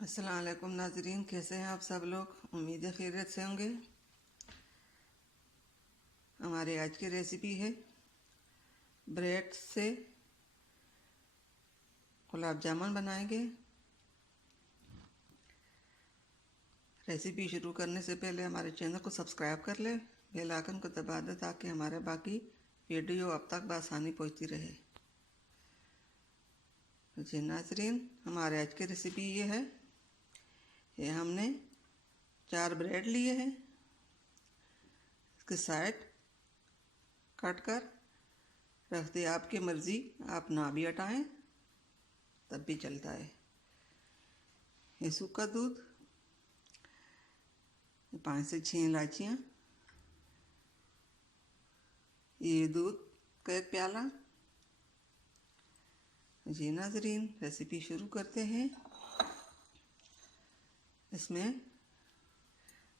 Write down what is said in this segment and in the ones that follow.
अस्सलाम वालेकुम नाजरीन, कैसे हैं आप सब लोग। उम्मीद है खैरियत से होंगे। हमारी आज की रेसिपी है ब्रेड से गुलाब जामुन बनाएंगे। रेसिपी शुरू करने से पहले हमारे चैनल को सब्सक्राइब कर ले, बेल आइकन को दबा दे ताकि हमारे बाकी वीडियो अब तक बआसानी पहुंचती रहे। जी नाजरीन, हमारे आज की रेसिपी ये है। ये हमने 4 ब्रेड लिए हैं। इसके साइड काट कर रख दिए। आपकी मर्ज़ी, आप ना भी हटाएं तब भी चलता है। ये सूखा दूध, 5 से 6 इलायचियाँ, ये दूध का 1 प्याला। जी नाजरीन, रेसिपी शुरू करते हैं। इसमें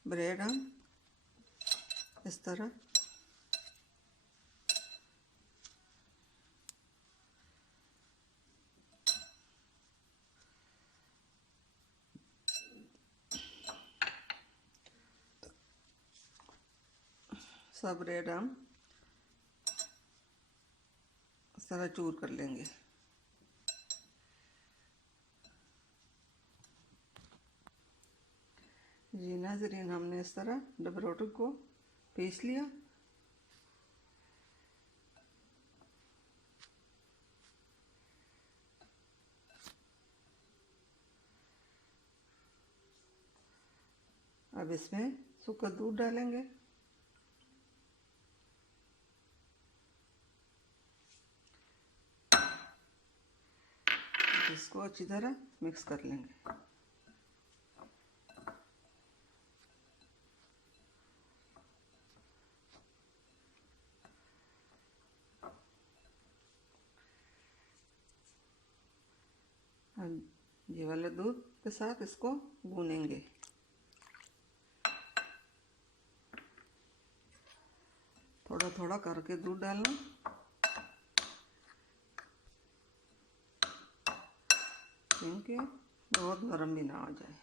ब्रेड हम इस तरह सब ब्रेड हम इस तरह चूर कर लेंगे। जी नाजरीन, हमने इस तरह डबल रोटी को पीस लिया। अब इसमें सूखा दूध डालेंगे। इसको अच्छी तरह मिक्स कर लेंगे। ये वाले दूध के साथ इसको भूनेंगे। थोड़ा थोड़ा करके दूध डालना, क्योंकि बहुत नरम भी ना हो जाए।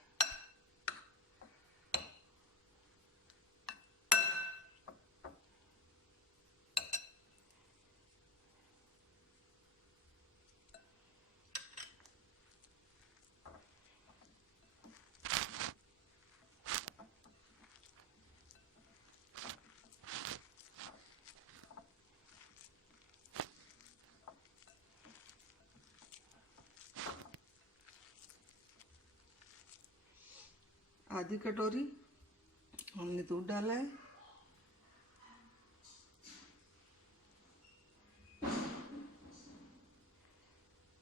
आधी कटोरी हमने दूध डाला है।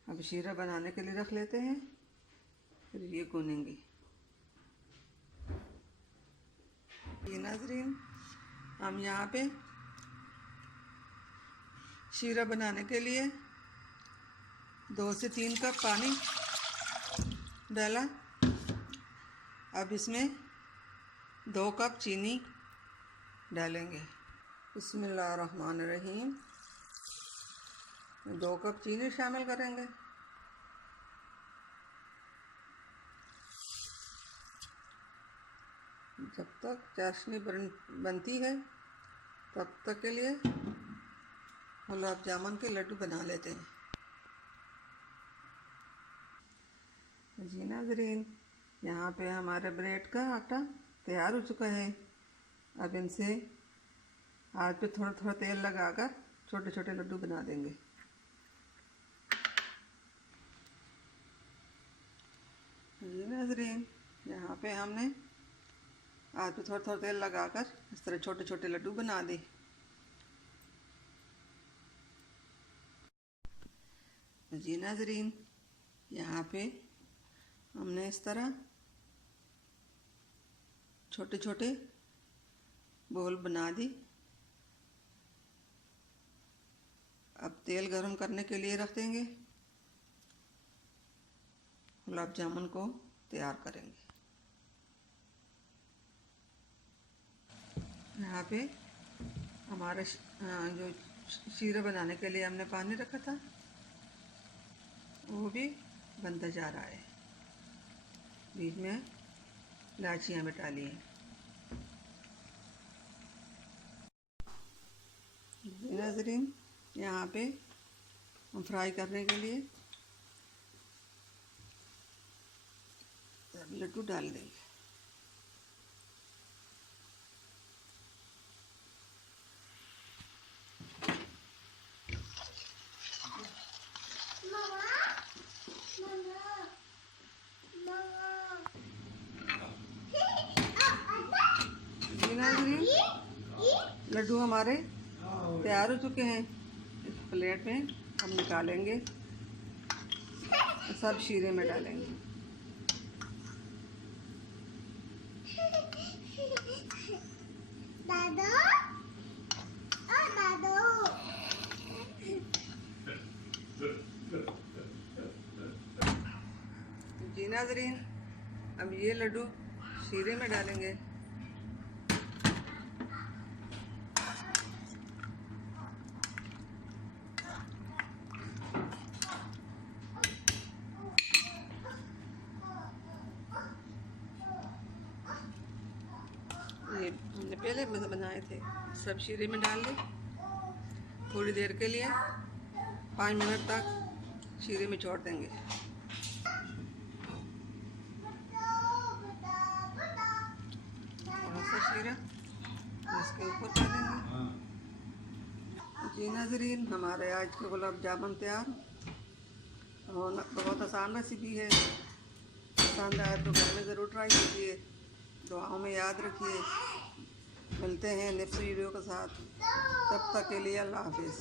अब शीरा बनाने के लिए रख लेते हैं, फिर ये गूनेंगे। ये नाजरीन, हम यहाँ पे शीरा बनाने के लिए 2 से 3 कप पानी डाला। अब इसमें 2 कप चीनी डालेंगे। बिस्मिल्लाहिर्रहमानिर्रहीम। 2 कप चीनी शामिल करेंगे। जब तक चाशनी बनती है तब तक के लिए गुलाब जामुन के लड्डू बना लेते हैं। जी नाजरीन, यहाँ पे हमारे ब्रेड का आटा तैयार हो चुका है। अब इनसे हाथ पे थोड़ा थोड़ा तेल लगाकर छोटे छोटे लड्डू बना देंगे। जी नाजरीन, यहाँ पे हमने हाथ पे थोड़ा थोड़ा तेल लगाकर इस तरह छोटे छोटे लड्डू बना दी। जी नाजरीन, यहाँ पे हमने इस तरह छोटे छोटे बोल बना दी। अब तेल गरम करने के लिए रख देंगे। गुलाब जामुन को तैयार करेंगे। यहाँ पे हमारे जो शीरा बनाने के लिए हमने पानी रखा था वो भी बनता जा रहा है। बीच में इलायचियाँ भी डाली हैं। नाज़रीन, यहाँ पे हम फ्राई करने के लिए लड्डू डाल देंगे। जी नाज़रीन, लड्डू हमारे तैयार हो चुके हैं। इस प्लेट में हम निकालेंगे, सब शीरे में डालेंगे। दादू, दादू। जी नाज़रीन, अब ये लड्डू शीरे में डालेंगे। ये हमने पहले बनाए थे, सब शीरे में डाल दें। थोड़ी देर के लिए 5 मिनट तक शीरे में छोड़ देंगे। थोड़ा सा शीरा इसके ऊपर डालेंगे। जी नाज़रीन, हमारे आज के गुलाब जामुन तैयार। बहुत आसान रेसिपी है। पसंद आए तो घर में ज़रूर ट्राई कीजिए। दुआओं में याद रखिए। मिलते हैं नेक्स्ट वीडियो के साथ। तब तक के लिए अल्लाह हाफिज़।